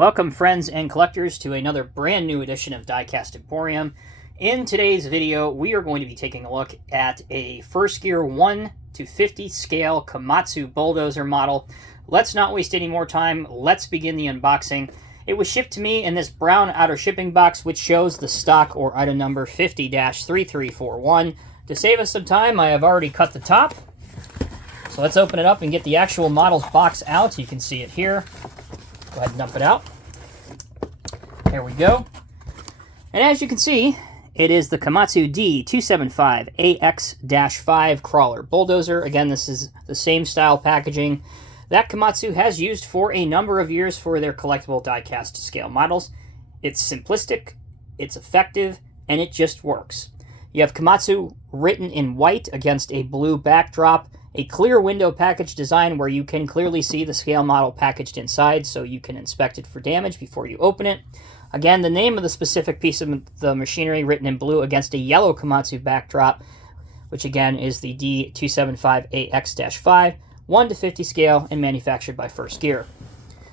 Welcome friends and collectors to another brand new edition of Diecast Emporium. In today's video, we are going to be taking a look at a first gear 1 to 50 scale Komatsu Bulldozer model. Let's not waste any more time. Let's begin the unboxing. It was shipped to me in this brown outer shipping box, which shows the stock or item number 50-3341. To save us some time, I have already cut the top. So let's open it up and get the actual model's box out. You can see it here. Go ahead and dump it out. There we go. And as you can see, it is the Komatsu D275AX-5 Crawler Bulldozer. Again, this is the same style packaging that Komatsu has used for a number of years for their collectible die-cast scale models. It's simplistic, it's effective, and it just works. You have Komatsu written in white against a blue backdrop, a clear window package design where you can clearly see the scale model packaged inside so you can inspect it for damage before you open it. Again, the name of the specific piece of the machinery written in blue against a yellow Komatsu backdrop, which again is the D275AX-5, 1 to 50 scale and manufactured by First Gear.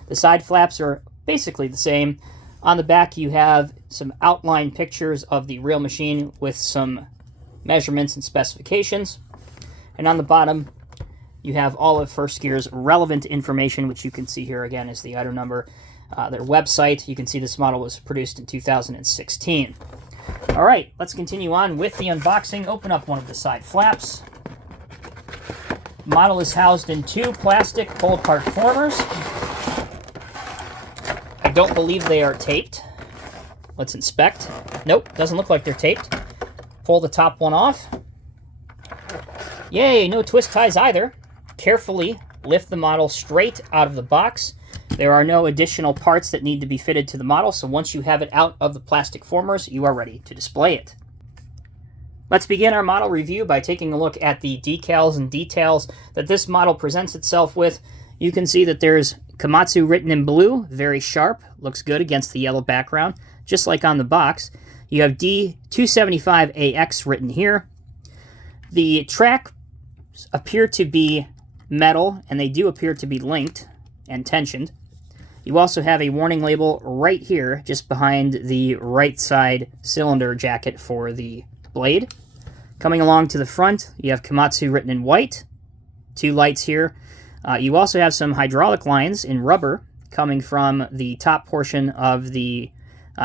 The side flaps are basically the same. On the back you have some outline pictures of the real machine with some measurements and specifications. And on the bottom, you have all of First Gear's relevant information, which you can see here again is the item number, their website. You can see this model was produced in 2016. All right, let's continue on with the unboxing. Open up one of the side flaps. The model is housed in 2 plastic pull-apart formers. I don't believe they are taped. Let's inspect. Nope, doesn't look like they're taped. Pull the top one off. Yay, no twist ties either. Carefully lift the model straight out of the box. There are no additional parts that need to be fitted to the model, so once you have it out of the plastic formers, you are ready to display it. Let's begin our model review by taking a look at the decals and details that this model presents itself with. You can see that there's Komatsu written in blue, very sharp, looks good against the yellow background, just like on the box. You have D275AX written here. The track appear to be metal, and they do appear to be linked and tensioned. You also have a warning label right here, just behind the right side cylinder jacket for the blade. Coming along to the front, you have Komatsu written in white, 2 lights here. You also have some hydraulic lines in rubber coming from the top portion of the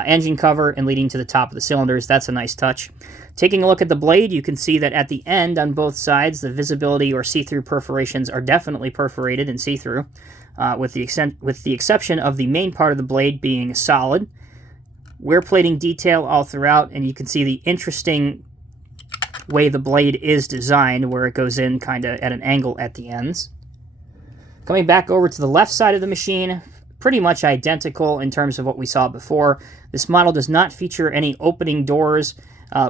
engine cover and leading to the top of the cylinders. That's a nice touch. Taking a look at the blade, you can see that at the end on both sides, the visibility or see-through perforations are definitely perforated and see-through, with the exception of the main part of the blade being solid. Wear plating detail all throughout, and you can see the interesting way the blade is designed, where it goes in kind of at an angle at the ends. Coming back over to the left side of the machine, pretty much identical in terms of what we saw before. This model does not feature any opening doors,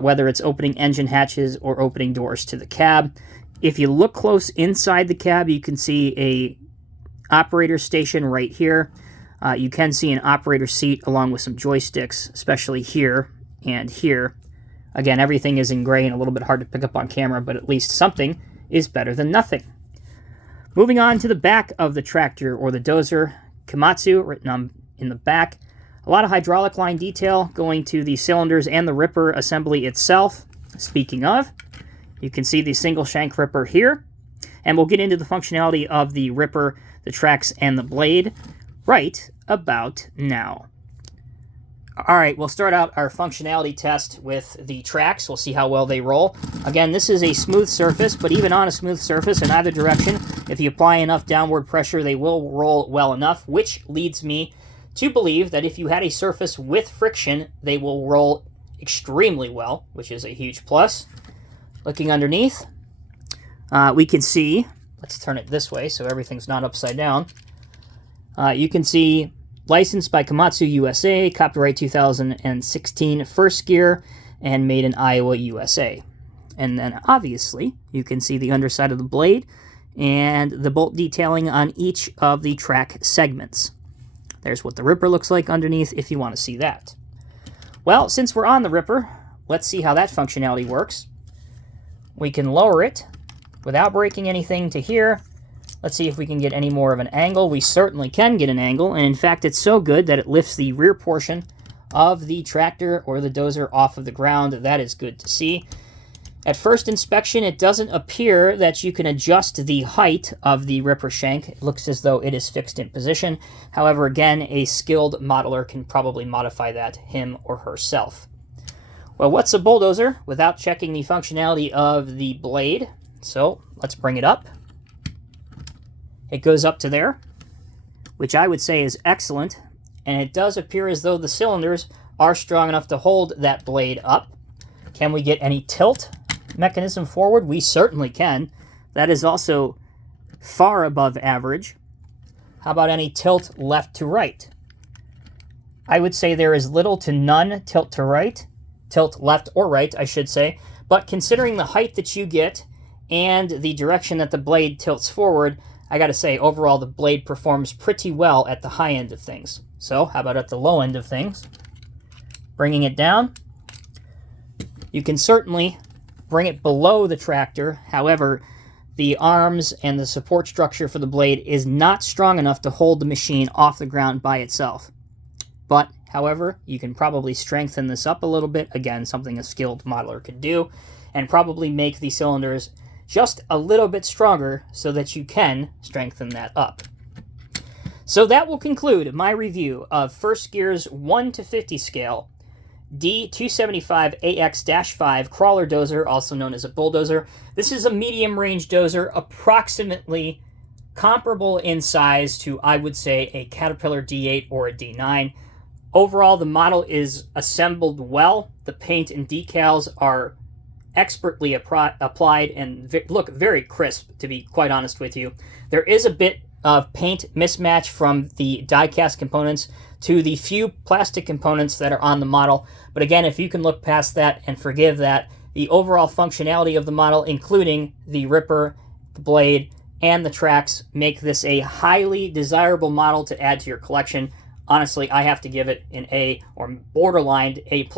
whether it's opening engine hatches or opening doors to the cab. If you look close inside the cab, you can see a operator station right here. You can see an operator seat along with some joysticks, especially here and here. Again, everything is in gray and a little bit hard to pick up on camera, but at least something is better than nothing. Moving on to the back of the tractor or the dozer, Komatsu written in the back. A lot of hydraulic line detail going to the cylinders and the ripper assembly itself. Speaking of, you can see the single shank ripper here, and we'll get into the functionality of the ripper, the tracks, and the blade right about now. All right, we'll start out our functionality test with the tracks. We'll see how well they roll. Again, this is a smooth surface, but even on a smooth surface in either direction, if you apply enough downward pressure, they will roll well enough, which leads me to believe that if you had a surface with friction, they will roll extremely well, which is a huge plus. Looking underneath, we can see, let's turn it this way so everything's not upside down. You can see licensed by Komatsu USA, copyright 2016, First Gear, and made in Iowa, USA. And then obviously, you can see the underside of the blade and the bolt detailing on each of the track segments. There's what the ripper looks like underneath if you want to see that. Well, since we're on the ripper, let's see how that functionality works. We can lower it without breaking anything to here, Let's see if we can get any more of an angle. We certainly can get an angle, and in fact, it's so good that it lifts the rear portion of the tractor or the dozer off of the ground. That is good to see. At first inspection, it doesn't appear that you can adjust the height of the ripper shank. It looks as though it is fixed in position. However, again, a skilled modeler can probably modify that him or herself. Well, what's a bulldozer without checking the functionality of the blade? So let's bring it up. It goes up to there, which I would say is excellent, and it does appear as though the cylinders are strong enough to hold that blade up. Can we get any tilt mechanism forward? We certainly can. That is also far above average. How about any tilt left to right? I would say there is little to none tilt to right, tilt left or right, I should say, but considering the height that you get and the direction that the blade tilts forward, I gotta say, overall, the blade performs pretty well at the high end of things. So, how about at the low end of things? Bringing it down. You can certainly bring it below the tractor. However, the arms and the support structure for the blade is not strong enough to hold the machine off the ground by itself. But, however, you can probably strengthen this up a little bit. Again, something a skilled modeler could do. And probably make the cylinders just a little bit stronger so that you can strengthen that up. So that will conclude my review of First Gear's 1 to 50 scale D275AX-5 Crawler Dozer, also known as a bulldozer. This is a medium range dozer, approximately comparable in size to, I would say, a Caterpillar D8 or a D9. Overall, the model is assembled well. The paint and decals are expertly applied and look very crisp, to be quite honest with you. There is a bit of paint mismatch from the die-cast components to the few plastic components that are on the model, but again, if you can look past that and forgive that, the overall functionality of the model, including the ripper, the blade, and the tracks, make this a highly desirable model to add to your collection. Honestly, I have to give it an A or borderline A+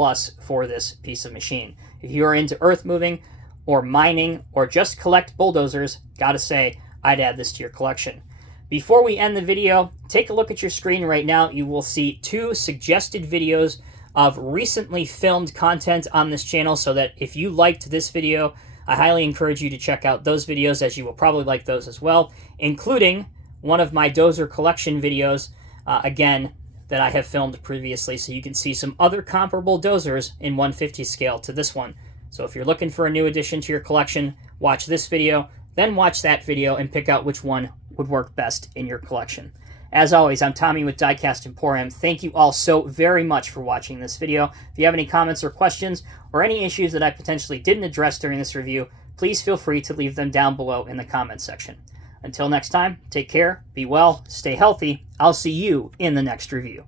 for this piece of machine. If you are into earth moving or mining or just collect bulldozers, gotta say, I'd add this to your collection. Before we end the video, take a look at your screen right now. You will see 2 suggested videos of recently filmed content on this channel, so that if you liked this video, I highly encourage you to check out those videos, as you will probably like those as well, including one of my dozer collection videos, again, that I have filmed previously, so you can see some other comparable dozers in 1/50 scale to this one. So if you're looking for a new addition to your collection, watch this video, then watch that video and pick out which one would work best in your collection. As always, I'm Tommy with Diecast Emporium. Thank you all so very much for watching this video. If you have any comments or questions, or any issues that I potentially didn't address during this review, please feel free to leave them down below in the comments section. Until next time, take care, be well, stay healthy. I'll see you in the next review.